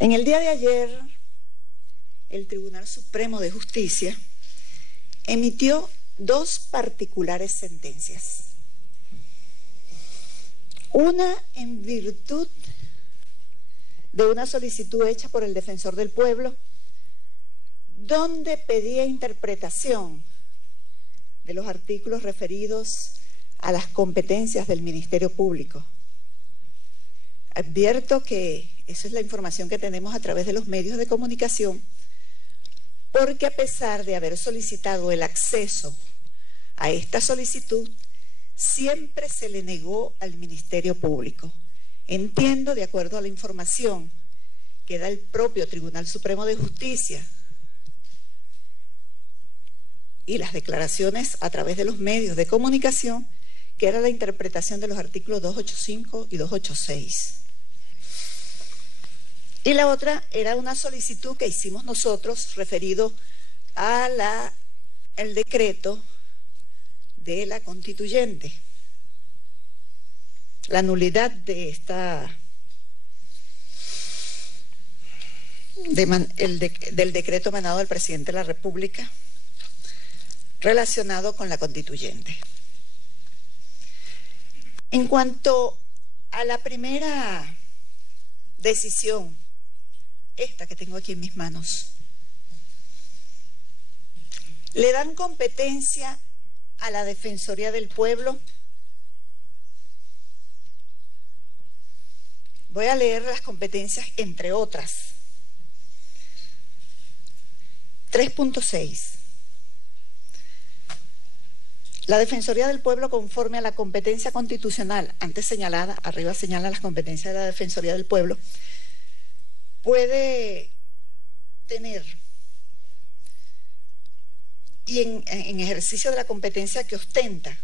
En el día de ayer, el Tribunal Supremo de Justicia emitió dos particulares sentencias. Una en virtud de una solicitud hecha por el Defensor del Pueblo, donde pedía interpretación de los artículos referidos a las competencias del Ministerio Público. Advierto que esa es la información que tenemos a través de los medios de comunicación, porque a pesar de haber solicitado el acceso a esta solicitud, siempre se le negó al Ministerio Público. Entiendo, de acuerdo a la información que da el propio Tribunal Supremo de Justicia y las declaraciones a través de los medios de comunicación, que era la interpretación de los artículos 285 y 286. Y la otra era una solicitud que hicimos nosotros referido a el decreto de la constituyente, la nulidad de del decreto emanado del presidente de la República relacionado con la constituyente. En cuanto a la primera decisión, esta que tengo aquí en mis manos, le dan competencia a la Defensoría del Pueblo. Voy a leer las competencias, entre otras. 3.6. La Defensoría del Pueblo, conforme a la competencia constitucional antes señalada, arriba señala las competencias de la Defensoría del Pueblo, puede tener, y en ejercicio de la competencia que ostenta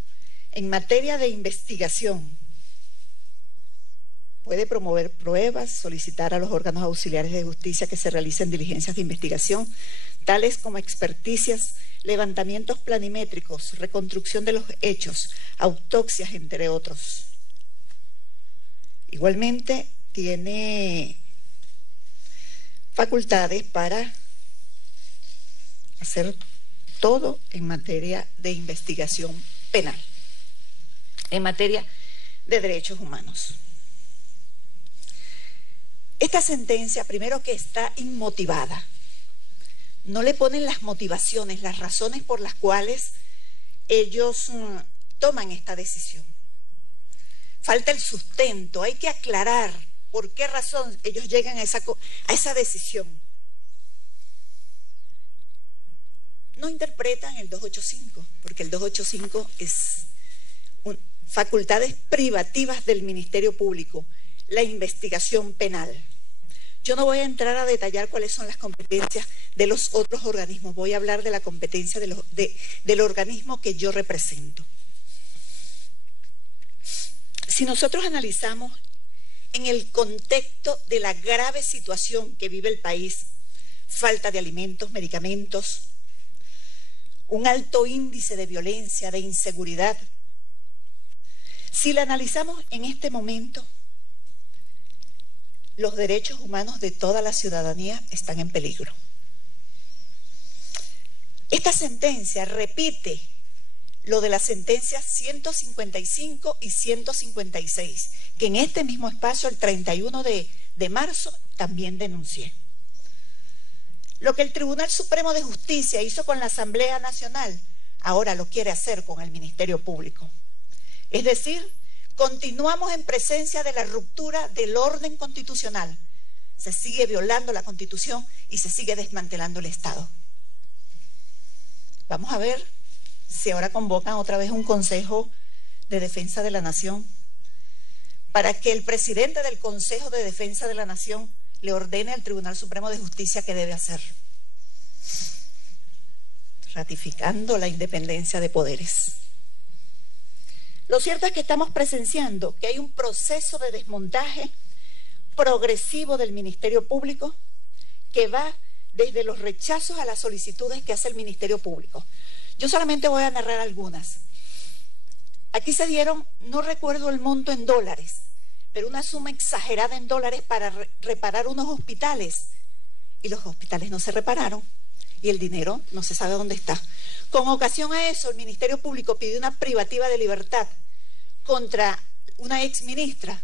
en materia de investigación, puede promover pruebas, solicitar a los órganos auxiliares de justicia que se realicen diligencias de investigación, tales como experticias, levantamientos planimétricos, reconstrucción de los hechos, autopsias, entre otros. Igualmente, tiene facultades para hacer todo en materia de investigación penal, en materia de derechos humanos. Esta sentencia, primero que está inmotivada, no le ponen las motivaciones, las razones por las cuales ellos toman esta decisión. Falta el sustento, hay que aclarar por qué razón ellos llegan a esa decisión. No interpretan el 285, porque el 285 es facultades privativas del Ministerio Público, la investigación penal. Yo no voy a entrar a detallar cuáles son las competencias de los otros organismos, voy a hablar de la competencia del organismo que yo represento. Si nosotros analizamos en el contexto de la grave situación que vive el país, falta de alimentos, medicamentos, un alto índice de violencia, de inseguridad, si la analizamos en este momento, los derechos humanos de toda la ciudadanía están en peligro. Esta sentencia repite lo de las sentencias 155 y 156, que en este mismo espacio, el 31 de marzo, también denuncié. Lo que el Tribunal Supremo de Justicia hizo con la Asamblea Nacional, ahora lo quiere hacer con el Ministerio Público. Es decir, continuamos en presencia de la ruptura del orden constitucional. Se sigue violando la Constitución y se sigue desmantelando el Estado. Vamos a ver si ahora convocan otra vez un Consejo de Defensa de la Nación para que el presidente del Consejo de Defensa de la Nación le ordene al Tribunal Supremo de Justicia qué debe hacer, ratificando la independencia de poderes. Lo cierto es que estamos presenciando que hay un proceso de desmontaje progresivo del Ministerio Público que va desde los rechazos a las solicitudes que hace el Ministerio Público. Yo solamente voy a narrar algunas. Aquí se dieron, no recuerdo el monto en dólares, pero una suma exagerada en dólares para reparar unos hospitales. Y los hospitales no se repararon y el dinero no se sabe dónde está. Con ocasión a eso, el Ministerio Público pidió una privativa de libertad contra una exministra.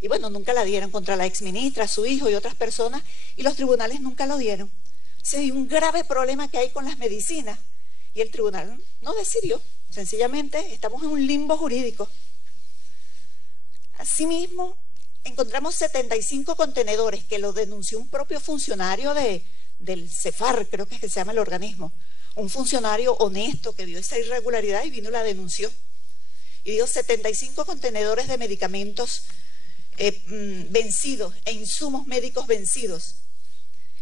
Y bueno, nunca la dieron, contra la exministra, su hijo y otras personas, y los tribunales nunca lo dieron. O sea, hay un grave problema que hay con las medicinas y el tribunal no decidió. Sencillamente estamos en un limbo jurídico. Asimismo, encontramos 75 contenedores que lo denunció un propio funcionario del CEFAR, creo que es que se llama el organismo. Un funcionario honesto que vio esa irregularidad y vino y la denunció. Y dio 75 contenedores de medicamentos vencidos e insumos médicos vencidos.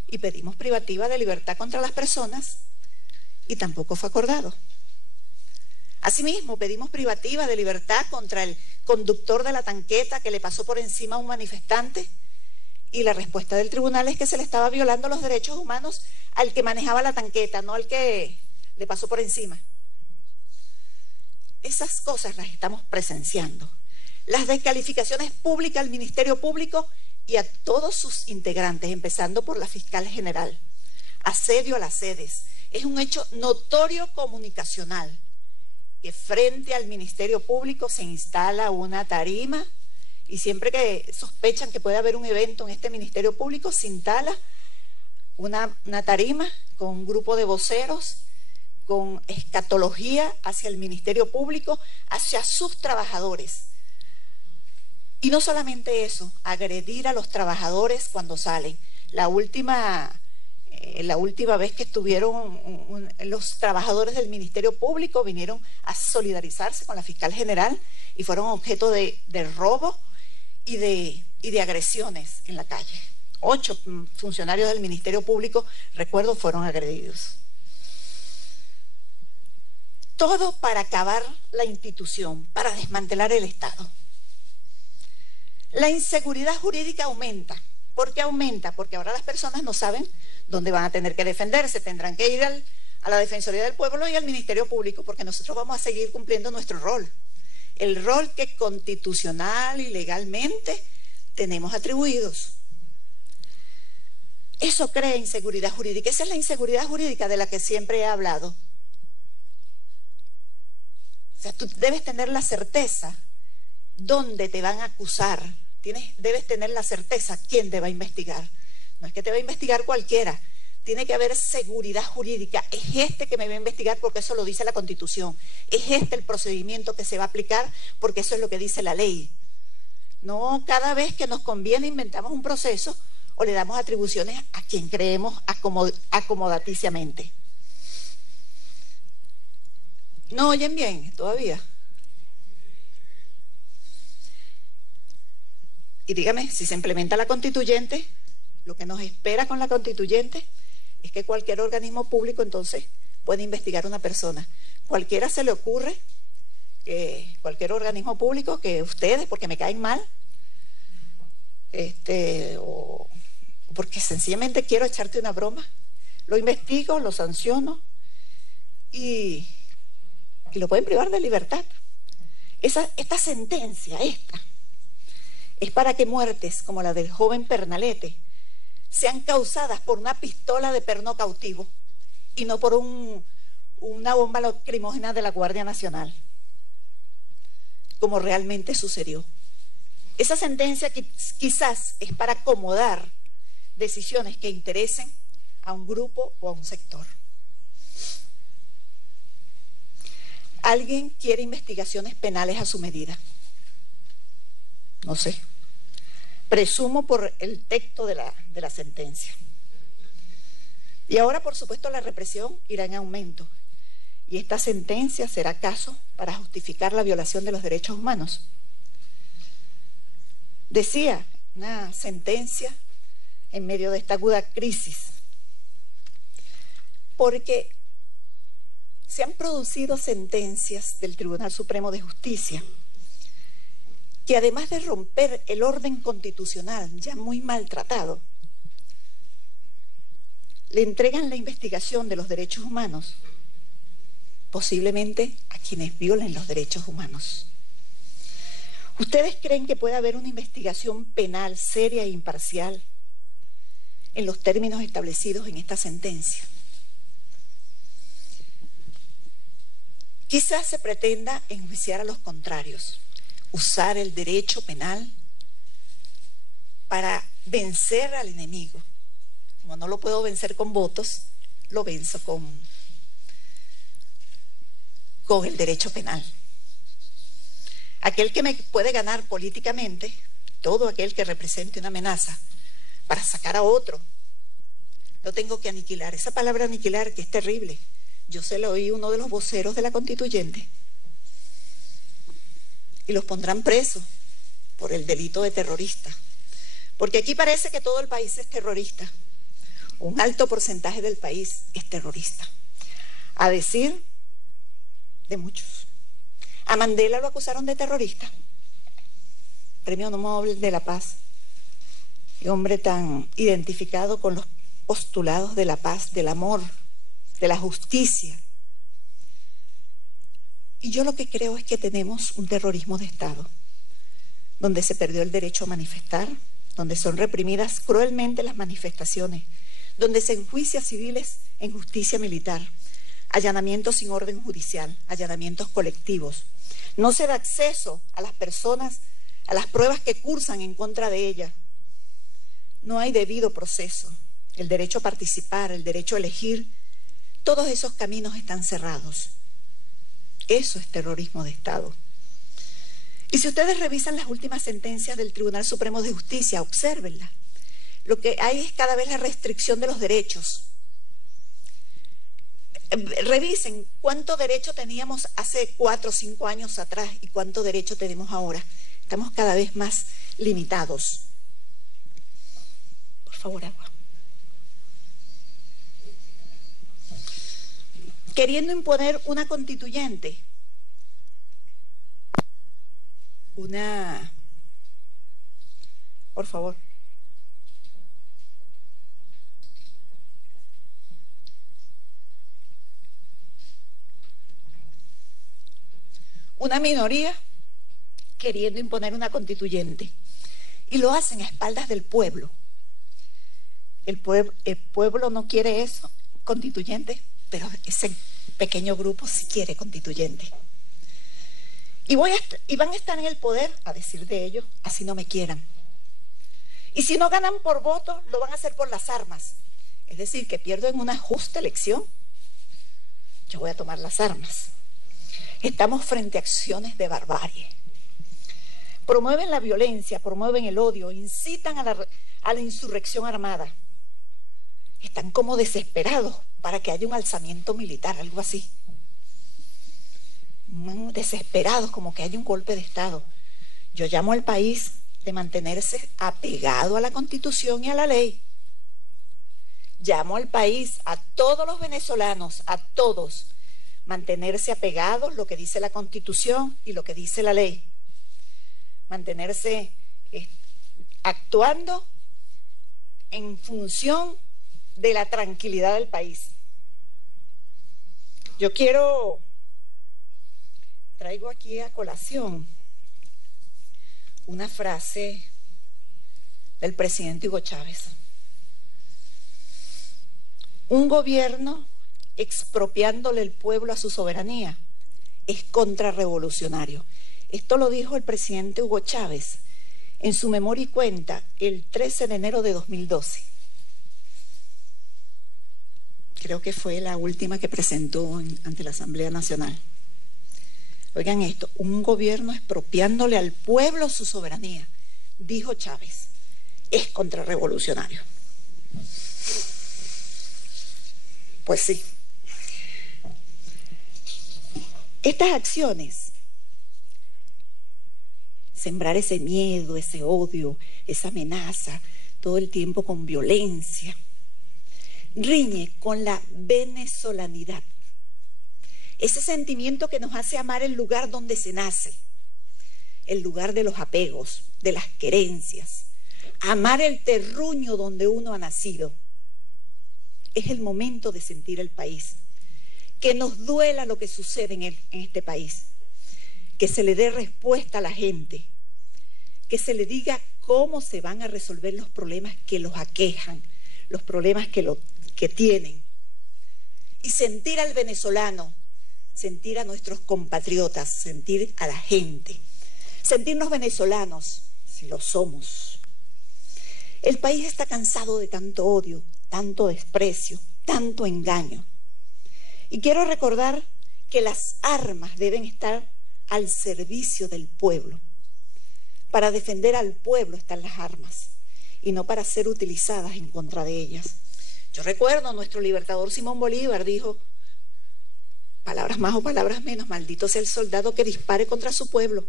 Y pedimos privativa de libertad contra las personas y tampoco fue acordado. Asimismo, pedimos privativa de libertad contra el conductor de la tanqueta que le pasó por encima a un manifestante y la respuesta del tribunal es que se le estaba violando los derechos humanos al que manejaba la tanqueta, no al que le pasó por encima. Esas cosas las estamos presenciando. Las descalificaciones públicas al Ministerio Público y a todos sus integrantes, empezando por la fiscal general. Asedio a las sedes. Es un hecho notorio comunicacional que frente al Ministerio Público se instala una tarima y siempre que sospechan que puede haber un evento en este Ministerio Público se instala una tarima con un grupo de voceros con escatología hacia el Ministerio Público, hacia sus trabajadores. Y no solamente eso, agredir a los trabajadores cuando salen. La última vez que estuvieron los trabajadores del Ministerio Público vinieron a solidarizarse con la fiscal general y fueron objeto de robo y de agresiones en la calle. 8 funcionarios del Ministerio Público, recuerdo, fueron agredidos. Todo para acabar la institución, para desmantelar el Estado. La inseguridad jurídica aumenta. ¿Por qué aumenta? Porque ahora las personas no saben dónde van a tener que defenderse, tendrán que ir a la Defensoría del Pueblo y al Ministerio Público, porque nosotros vamos a seguir cumpliendo nuestro rol, el rol que constitucional y legalmente tenemos atribuidos. Eso crea inseguridad jurídica, esa es la inseguridad jurídica de la que siempre he hablado. O sea, tú debes tener la certeza dónde te van a acusar, debes tener la certeza quién te va a investigar. No es que te va a investigar cualquiera, tiene que haber seguridad jurídica. Es este que me va a investigar porque eso lo dice la Constitución. Es este el procedimiento que se va a aplicar porque eso es lo que dice la ley. No cada vez que nos conviene inventamos un proceso o le damos atribuciones a quien creemos acomodaticiamente. ¿No oyen bien todavía? Y dígame, si se implementa la constituyente, lo que nos espera con la constituyente es que cualquier organismo público entonces puede investigar a una persona. Cualquiera se le ocurre, cualquier organismo público, que ustedes, porque me caen mal, o porque sencillamente quiero echarte una broma, lo investigo, lo sanciono y lo pueden privar de libertad. Esta sentencia, es para que muertes como la del joven Pernalete sean causadas por una pistola de perno cautivo y no por una bomba lacrimógena de la Guardia Nacional, como realmente sucedió. Esa sentencia quizás es para acomodar decisiones que interesen a un grupo o a un sector. ¿Alguien quiere investigaciones penales a su medida? No sé. Presumo por el texto de la sentencia. Y ahora, por supuesto, la represión irá en aumento. Y esta sentencia será caso para justificar la violación de los derechos humanos. Decía, una sentencia en medio de esta aguda crisis. Porque se han producido sentencias del Tribunal Supremo de Justicia que además de romper el orden constitucional ya muy maltratado, le entregan la investigación de los derechos humanos posiblemente a quienes violen los derechos humanos. ¿Ustedes creen que puede haber una investigación penal seria e imparcial en los términos establecidos en esta sentencia? Quizás se pretenda enjuiciar a los contrarios, usar el derecho penal para vencer al enemigo. Como no lo puedo vencer con votos, lo venzo con el derecho penal. Aquel que me puede ganar políticamente, todo aquel que represente una amenaza para sacar a otro, lo tengo que aniquilar. Esa palabra aniquilar, que es terrible, yo se la oí a uno de los voceros de la constituyente. Y los pondrán presos por el delito de terrorista. Porque aquí parece que todo el país es terrorista. Un alto porcentaje del país es terrorista. A decir de muchos. A Mandela lo acusaron de terrorista. Premio Nobel de la Paz. Y hombre tan identificado con los postulados de la paz, del amor, de la justicia. Y yo lo que creo es que tenemos un terrorismo de Estado, donde se perdió el derecho a manifestar, donde son reprimidas cruelmente las manifestaciones, donde se enjuicia a civiles en justicia militar, allanamientos sin orden judicial, allanamientos colectivos. No se da acceso a las personas a las pruebas que cursan en contra de ellas. No hay debido proceso. El derecho a participar, el derecho a elegir, todos esos caminos están cerrados. Eso es terrorismo de Estado. Y si ustedes revisan las últimas sentencias del Tribunal Supremo de Justicia, obsérvenlas. Lo que hay es cada vez la restricción de los derechos. Revisen cuánto derecho teníamos hace 4 o 5 años atrás y cuánto derecho tenemos ahora. Estamos cada vez más limitados. Por favor, agua. Queriendo imponer una constituyente, por favor. Una minoría queriendo imponer una constituyente. Y lo hacen a espaldas del pueblo. El pueblo no quiere eso, constituyente, pero ese pequeño grupo sí quiere constituyente. Y van a estar en el poder, a decir de ellos, así no me quieran. Y si no ganan por votos, lo van a hacer por las armas. Es decir, que pierdo en una justa elección, yo voy a tomar las armas. Estamos frente a acciones de barbarie. Promueven la violencia, promueven el odio, incitan a la insurrección armada. Están como desesperados para que haya un alzamiento militar, algo así. Desesperados, como que haya un golpe de Estado. Yo llamo al país de mantenerse apegado a la Constitución y a la ley. Llamo al país, a todos los venezolanos, a todos, mantenerse apegados a lo que dice la Constitución y lo que dice la ley. Mantenerse actuando en función de la tranquilidad del país. Yo traigo aquí a colación una frase del presidente Hugo Chávez. Un gobierno expropiándole el pueblo a su soberanía es contrarrevolucionario. Esto lo dijo el presidente Hugo Chávez en su memoria y cuenta el 13 de enero de 2012. Creo que fue la última que presentó ante la Asamblea Nacional. Oigan esto, un gobierno expropiándole al pueblo su soberanía, dijo Chávez, es contrarrevolucionario. Pues sí. Estas acciones, sembrar ese miedo, ese odio, esa amenaza, todo el tiempo con violencia, riñe con la venezolanidad. Ese sentimiento que nos hace amar el lugar donde se nace, el lugar de los apegos, de las querencias, amar el terruño donde uno ha nacido. Es el momento de sentir el país, que nos duela lo que sucede en este país, que se le dé respuesta a la gente, que se le diga cómo se van a resolver los problemas que los aquejan, los problemas que tienen. Y sentir al venezolano, sentir a nuestros compatriotas, sentir a la gente, sentirnos venezolanos, si lo somos. El país está cansado de tanto odio, tanto desprecio, tanto engaño. Y quiero recordar que las armas deben estar al servicio del pueblo. Para defender al pueblo están las armas y no para ser utilizadas en contra de ellas. Yo recuerdo, nuestro libertador Simón Bolívar dijo, palabras más o palabras menos, maldito sea el soldado que dispare contra su pueblo.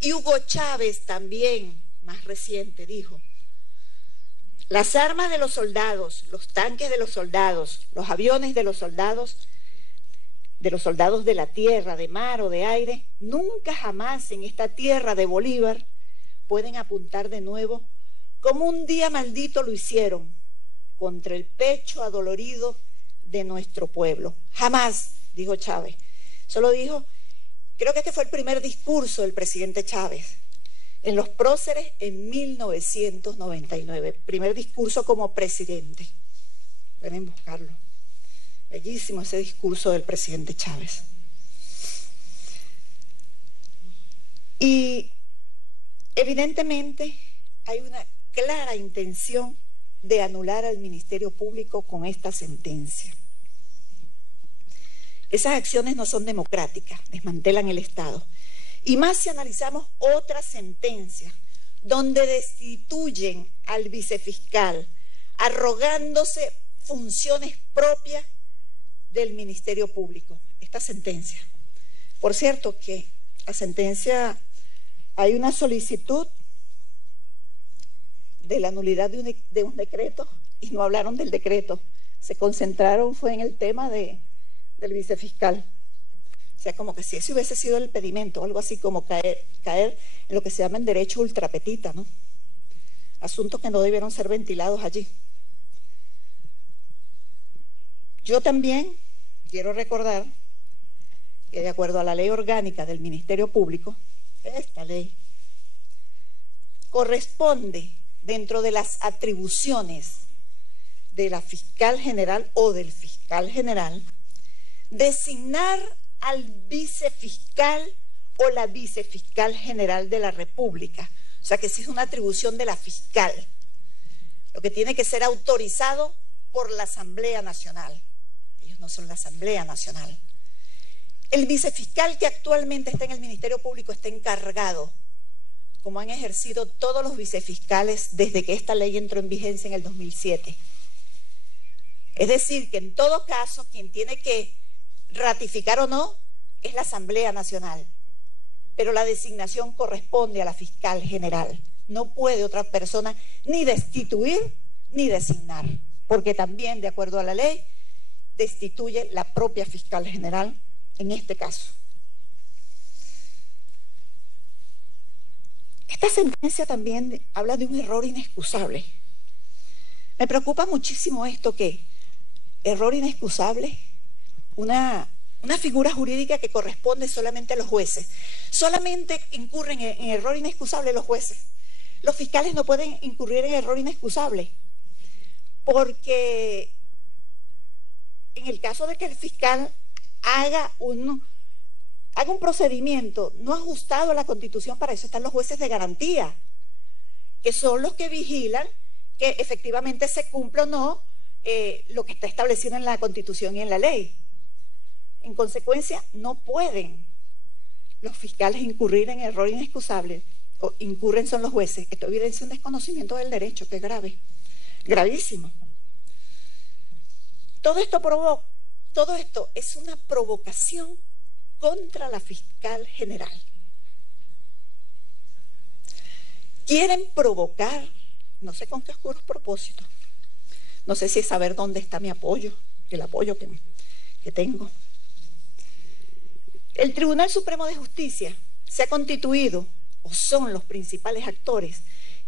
Y Hugo Chávez también, más reciente, dijo, las armas de los soldados, los tanques de los soldados, los aviones de los soldados de la tierra, de mar o de aire, nunca jamás en esta tierra de Bolívar pueden apuntar de nuevo como un día maldito lo hicieron contra el pecho adolorido de nuestro pueblo. Jamás, dijo Chávez. Solo dijo, creo que este fue el primer discurso del presidente Chávez en los próceres en 1999, primer discurso como presidente. Pueden buscarlo. Bellísimo ese discurso del presidente Chávez. Y evidentemente hay una clara intención de anular al Ministerio Público con esta sentencia. Esas acciones no son democráticas, desmantelan el Estado. Y más si analizamos otras sentencias donde destituyen al vicefiscal, arrogándose funciones propias del Ministerio Público. Esta sentencia. Por cierto, que la sentencia, hay una solicitud de la nulidad de un decreto y no hablaron del decreto. Se concentraron fue en el tema del vicefiscal. O sea, como que si ese hubiese sido el pedimento, algo así como caer en lo que se llama en derecho ultrapetita, ¿no? Asuntos que no debieron ser ventilados allí. Yo también quiero recordar que de acuerdo a la ley orgánica del Ministerio Público, esta ley corresponde dentro de las atribuciones de la fiscal general o del fiscal general designar al vicefiscal o la vicefiscal general de la República. O sea que sí es una atribución de la fiscal, lo que tiene que ser autorizado por la Asamblea Nacional. Ellos no son la Asamblea Nacional. El vicefiscal que actualmente está en el Ministerio Público está encargado, como han ejercido todos los vicefiscales desde que esta ley entró en vigencia en el 2007. Es decir, que en todo caso, quien tiene que ratificar o no es la Asamblea Nacional, pero la designación corresponde a la fiscal general. No puede otra persona ni destituir ni designar, porque también, de acuerdo a la ley, destituye la propia fiscal general en este caso. Esta sentencia también habla de un error inexcusable. Me preocupa muchísimo esto, que error inexcusable, una figura jurídica que corresponde solamente a los jueces. Solamente incurren en error inexcusable los jueces. Los fiscales no pueden incurrir en error inexcusable, porque en el caso de que el fiscal haga un procedimiento no ajustado a la Constitución, para eso están los jueces de garantía, que son los que vigilan que efectivamente se cumpla o no lo que está establecido en la Constitución y en la ley. En consecuencia, no pueden los fiscales incurrir en error inexcusable, o incurren son los jueces. Esto evidencia un desconocimiento del derecho, que es grave, gravísimo. Todo esto es una provocación contra la fiscal general. Quieren provocar, no sé con qué oscuros propósitos, no sé si es saber dónde está mi apoyo, el apoyo que tengo. El Tribunal Supremo de Justicia se ha constituido, o son los principales actores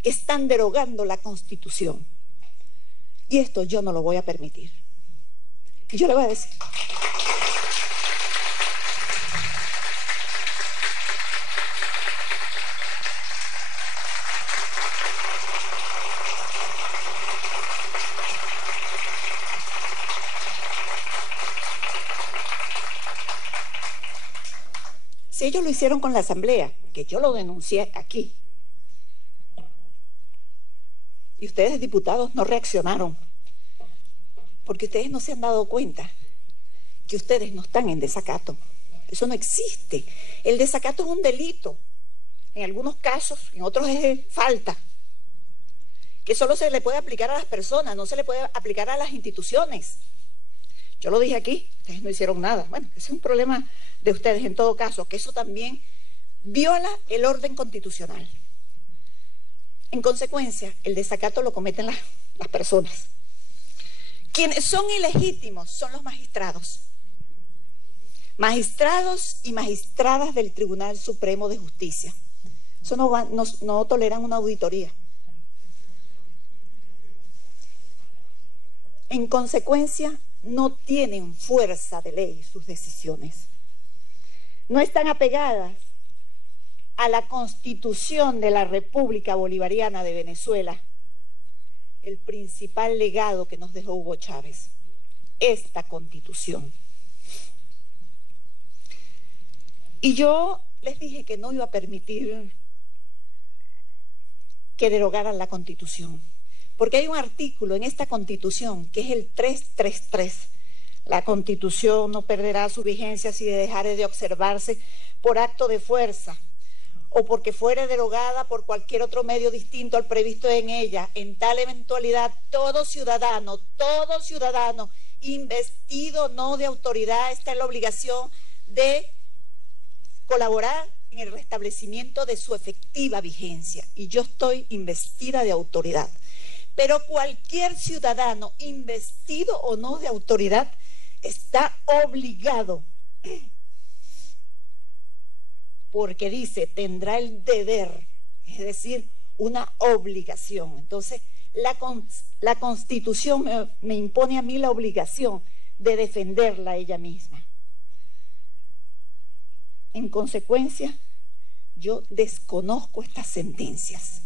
que están derogando la Constitución. Y esto yo no lo voy a permitir. Y yo le voy a decir. Si ellos lo hicieron con la Asamblea, que yo lo denuncié aquí, y ustedes, diputados, no reaccionaron, porque ustedes no se han dado cuenta que ustedes no están en desacato. Eso no existe. El desacato es un delito. En algunos casos, en otros es falta, que solo se le puede aplicar a las personas, no se le puede aplicar a las instituciones. Yo lo dije aquí, ustedes no hicieron nada. Bueno, ese es un problema de ustedes en todo caso, que eso también viola el orden constitucional. En consecuencia, el desacato lo cometen las personas. Quienes son ilegítimos son los magistrados. Magistrados y magistradas del Tribunal Supremo de Justicia. Eso no toleran una auditoría. En consecuencia, no tienen fuerza de ley sus decisiones. No están apegadas a la Constitución de la República Bolivariana de Venezuela, el principal legado que nos dejó Hugo Chávez, esta Constitución. Y yo les dije que no iba a permitir que derogaran la Constitución, porque hay un artículo en esta Constitución que es el 333. La Constitución no perderá su vigencia si dejare de observarse por acto de fuerza o porque fuere derogada por cualquier otro medio distinto al previsto en ella. En tal eventualidad, todo ciudadano investido no de autoridad está en la obligación de colaborar en el restablecimiento de su efectiva vigencia. Y yo estoy investida de autoridad. Pero cualquier ciudadano, investido o no de autoridad, está obligado, porque dice, tendrá el deber, es decir, una obligación. Entonces, la Constitución me impone a mí la obligación de defenderla ella misma. En consecuencia, yo desconozco estas sentencias.